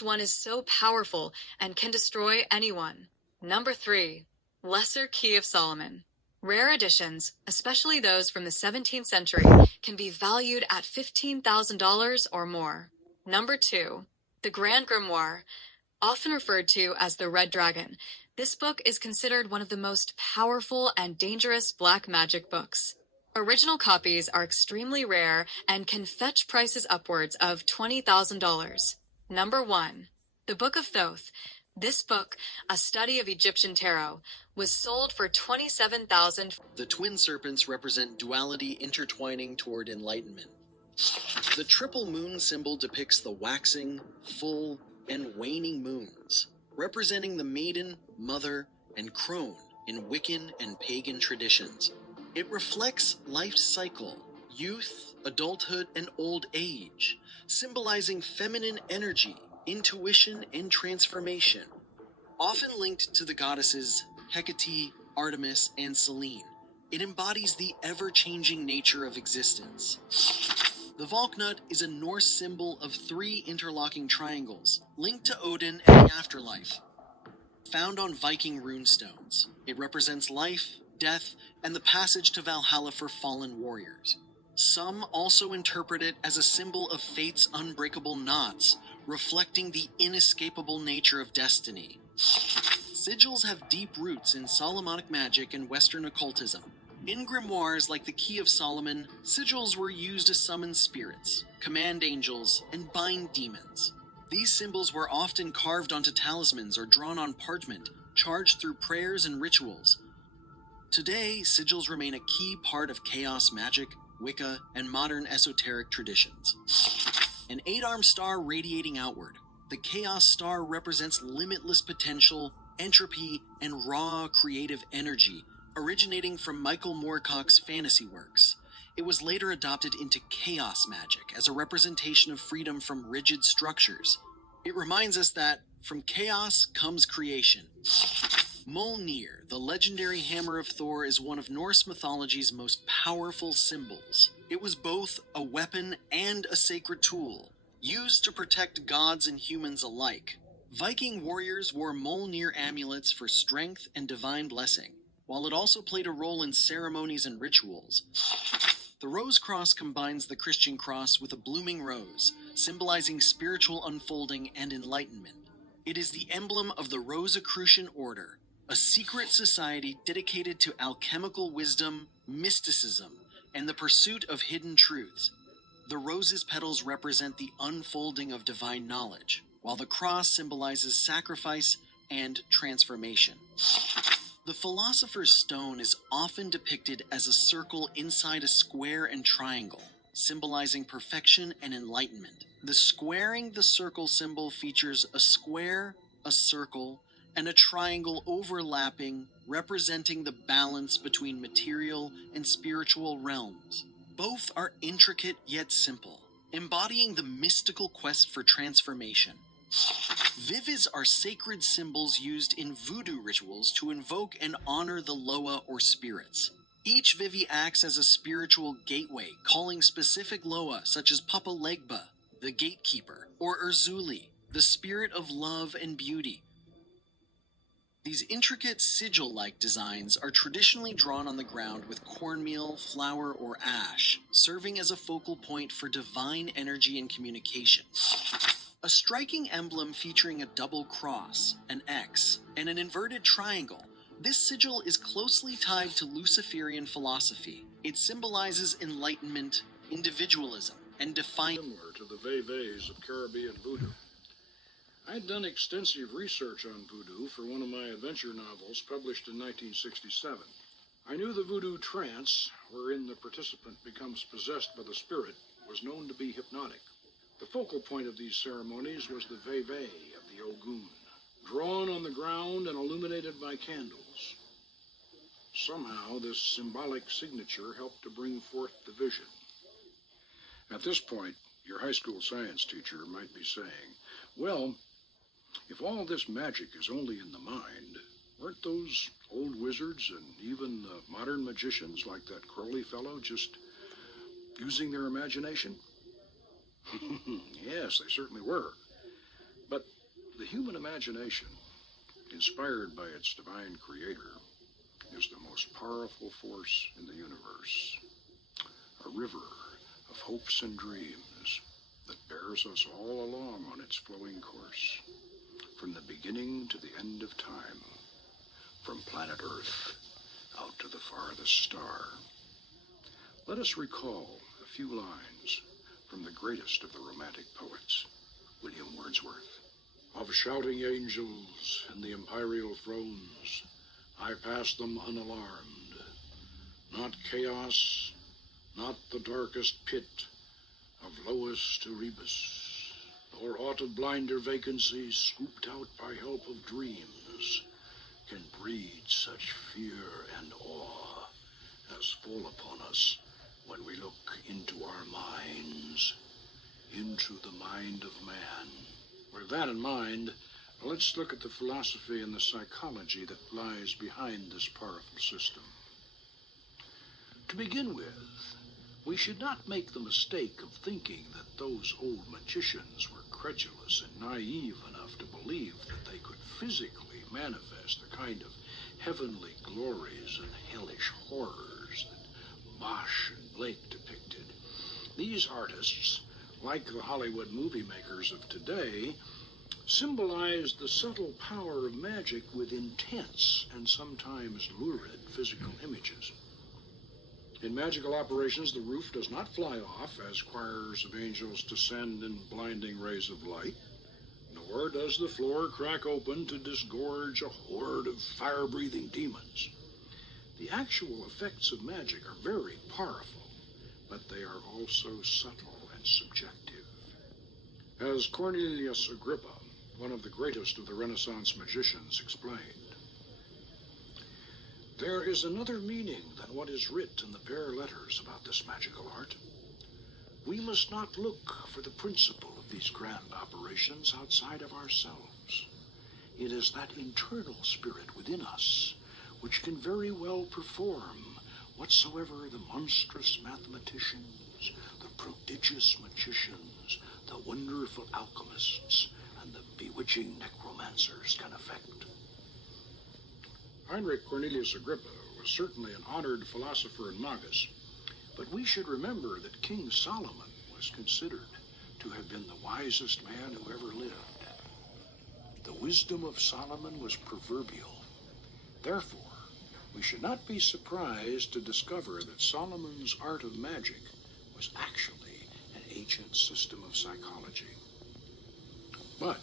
just one is so powerful and can destroy anyone. Number 3. Lesser Key of Solomon. Rare editions, especially those from the 17th century, can be valued at $15,000 or more. Number 2. The Grand Grimoire. Often referred to as the Red Dragon, this book is considered one of the most powerful and dangerous black magic books. Original copies are extremely rare and can fetch prices upwards of $20,000. Number 1. The Book of Thoth. This book, a study of Egyptian tarot, was sold for $27,000. The twin serpents represent duality intertwining toward enlightenment. The triple moon symbol depicts the waxing, full, and waning moons, representing the maiden, mother, and crone in Wiccan and pagan traditions. It reflects life's cycle, youth, adulthood, and old age, symbolizing feminine energy, intuition, and transformation. Often linked to the goddesses Hecate, Artemis, and Selene, it embodies the ever-changing nature of existence. The Valknut is a Norse symbol of 3 interlocking triangles, linked to Odin and the afterlife. Found on Viking runestones, it represents life, death, and the passage to Valhalla for fallen warriors. Some also interpret it as a symbol of fate's unbreakable knots, reflecting the inescapable nature of destiny. Sigils have deep roots in Solomonic magic and Western occultism. In grimoires like the Key of Solomon, sigils were used to summon spirits, command angels, and bind demons. These symbols were often carved onto talismans or drawn on parchment, charged through prayers and rituals. Today, sigils remain a key part of chaos magic, Wicca, and modern esoteric traditions. An 8-armed star radiating outward, the Chaos Star represents limitless potential, entropy, and raw creative energy, originating from Michael Moorcock's fantasy works. It was later adopted into chaos magic as a representation of freedom from rigid structures. It reminds us that from chaos comes creation. Mjolnir, the legendary hammer of Thor, is one of Norse mythology's most powerful symbols. It was both a weapon and a sacred tool, used to protect gods and humans alike. Viking warriors wore Mjolnir amulets for strength and divine blessing, while it also played a role in ceremonies and rituals. The Rose Cross combines the Christian cross with a blooming rose, symbolizing spiritual unfolding and enlightenment. It is the emblem of the Rosicrucian Order, a secret society dedicated to alchemical wisdom, mysticism, and the pursuit of hidden truths. The rose's petals represent the unfolding of divine knowledge, while the cross symbolizes sacrifice and transformation. The Philosopher's Stone is often depicted as a circle inside a square and triangle, symbolizing perfection and enlightenment. The squaring the circle symbol features a square, a circle, and a triangle overlapping, representing the balance between material and spiritual realms. Both are intricate yet simple, embodying the mystical quest for transformation. Vivis are sacred symbols used in voodoo rituals to invoke and honor the Loa or spirits. Each Vivi acts as a spiritual gateway, calling specific Loa such as Papa Legba, the gatekeeper, or Urzuli, the spirit of love and beauty. These intricate sigil-like designs are traditionally drawn on the ground with cornmeal, flour, or ash, serving as a focal point for divine energy and communication. A striking emblem featuring a double cross, an X, and an inverted triangle, this sigil is closely tied to Luciferian philosophy. It symbolizes enlightenment, individualism, and defiance. Similar to the Veves of Caribbean voodoo. I'd done extensive research on voodoo for one of my adventure novels published in 1967. I knew the voodoo trance, wherein the participant becomes possessed by the spirit, was known to be hypnotic. The focal point of these ceremonies was the Veve of the Ogun, drawn on the ground and illuminated by candles. Somehow, this symbolic signature helped to bring forth the vision. At this point, your high school science teacher might be saying, well, if all this magic is only in the mind, weren't those old wizards and even the modern magicians like that Crowley fellow just using their imagination? Yes, they certainly were. But the human imagination, inspired by its divine creator, is the most powerful force in the universe. A river of hopes and dreams that bears us all along on its flowing course, from the beginning to the end of time, from planet Earth out to the farthest star. Let us recall a few lines from the greatest of the Romantic poets, William Wordsworth. Of shouting angels in the imperial thrones, I pass them unalarmed. Not chaos, not the darkest pit of lowest Erebus, nor aught of blinder vacancies scooped out by help of dreams, can breed such fear and awe as fall upon us when we look into our minds, into the mind of man. With that in mind, let's look at the philosophy and the psychology that lies behind this powerful system. To begin with, we should not make the mistake of thinking that those old magicians were credulous and naive enough to believe that they could physically manifest the kind of heavenly glories and hellish horrors that Bosch and Blake depicted. These artists, like the Hollywood movie makers of today, symbolized the subtle power of magic with intense and sometimes lurid physical images. In magical operations, the roof does not fly off as choirs of angels descend in blinding rays of light, nor does the floor crack open to disgorge a horde of fire-breathing demons. The actual effects of magic are very powerful, but they are also subtle and subjective. As Cornelius Agrippa, one of the greatest of the Renaissance magicians, explained, there is another meaning than what is writ in the bare letters about this magical art. We must not look for the principle of these grand operations outside of ourselves. It is that internal spirit within us which can very well perform whatsoever the monstrous mathematicians, the prodigious magicians, the wonderful alchemists, and the bewitching necromancers can effect. Heinrich Cornelius Agrippa was certainly an honored philosopher and magus, but we should remember that King Solomon was considered to have been the wisest man who ever lived. The wisdom of Solomon was proverbial. Therefore, we should not be surprised to discover that Solomon's art of magic was actually an ancient system of psychology. But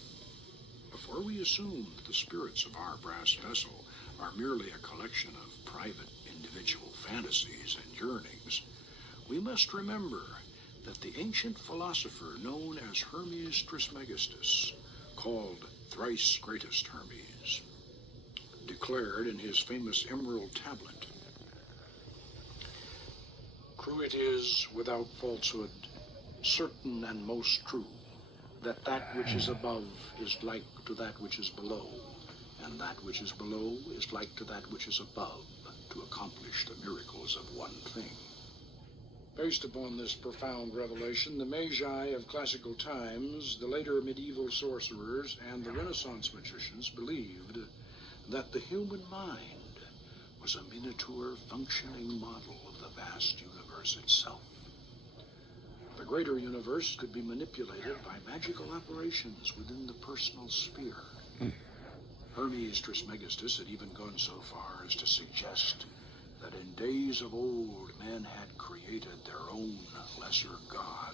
before we assume that the spirits of our brass vessel are merely a collection of private individual fantasies and yearnings, we must remember that the ancient philosopher known as Hermes Trismegistus, called thrice greatest Hermes, declared in his famous emerald tablet, "True it is, without falsehood, certain and most true, that which is above is like to that which is below, and that which is below is like to that which is above, to accomplish the miracles of one thing." Based upon this profound revelation, the Magi of classical times, the later medieval sorcerers, and the Renaissance magicians believed that the human mind was a miniature functioning model of the vast universe itself. The greater universe could be manipulated by magical operations within the personal sphere. Hermes Trismegistus had even gone so far as to suggest that in days of old men had created their own lesser god.